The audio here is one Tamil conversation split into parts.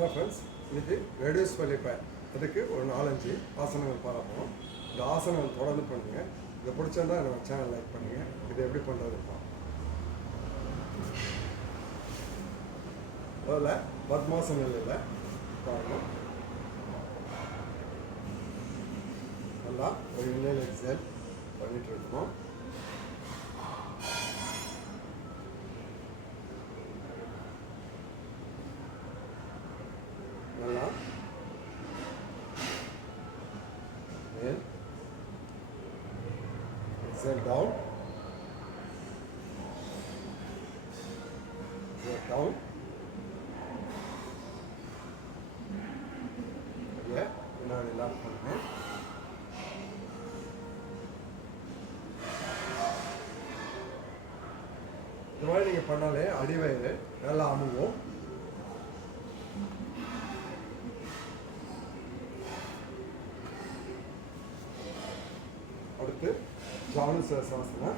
ஹலோ ஃப்ரெண்ட்ஸ், இன்றைக்கி ரெடியூஸ் பண்ணிப்பேன். அதுக்கு ஒரு 4-5 ஆசனங்கள் பார்ப்போம். இந்த ஆசனங்கள் தொடர்ந்து பண்ணுங்கள். இதை பிடிச்சிருந்தா என்னோட சேனல் லைக் பண்ணுங்கள். இதை எப்படி பண்ணுறதுப்பா அதில் பத்மாசன நிலையில் பாருங்கள். நல்லா ஒரு இன்ஹேல் எக்ஸேல் பண்ணிகிட்டு இருக்கணும். நல்லா inhale, exhale down, exhale down. அப்படியே பின்னாடி லாக் பண்ணுங்க. இந்த மாதிரி நீங்கள் பண்ணாலே அடிவயிறு நல்லா அமுங்கும். அடுத்து ஜானுசாசனா.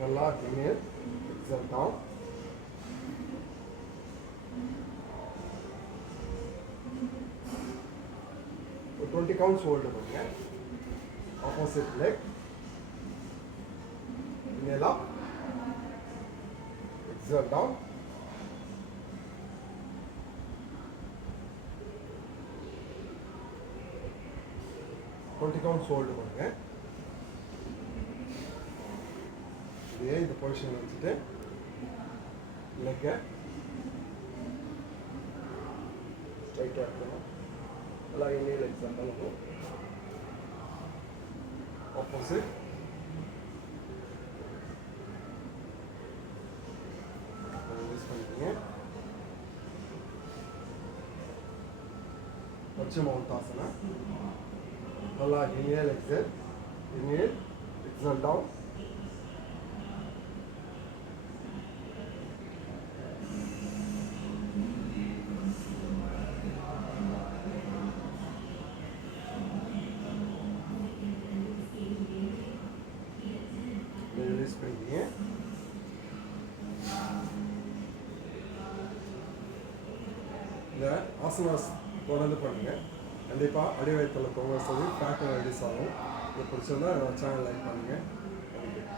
நல்லா inhale, exhale down. ஒரு 20 counts hold பண்ணுங்க. Opposite leg. inhale up, exhale down. counts hold பண்ணுங்க. இதே இந்த பொசிஷன் வச்சுட்டு லெக்கை ஸ்ட்ரைட்டாக இருக்கணும். நல்லா inhale exhale பண்ணணும். ஆப்போசிட் ரிலீஸ் பண்ணிக்கோங்க. பச்சமாவுத்தாசனா. நல்லா inhale exhale, inhale exhale down. Release பண்ணிக்கோங்க. இந்த ஆசனாஸ் தொடர்ந்து பண்ணுங்க. கண்டிப்பாக அடி வயிற்றில் தொங்க வசதி ஃபேக்டர் ரெடியூஸ் ஆகும். இது பிடிச்சிருந்தா என்னோட சேனல் லைக் பண்ணுங்கள்.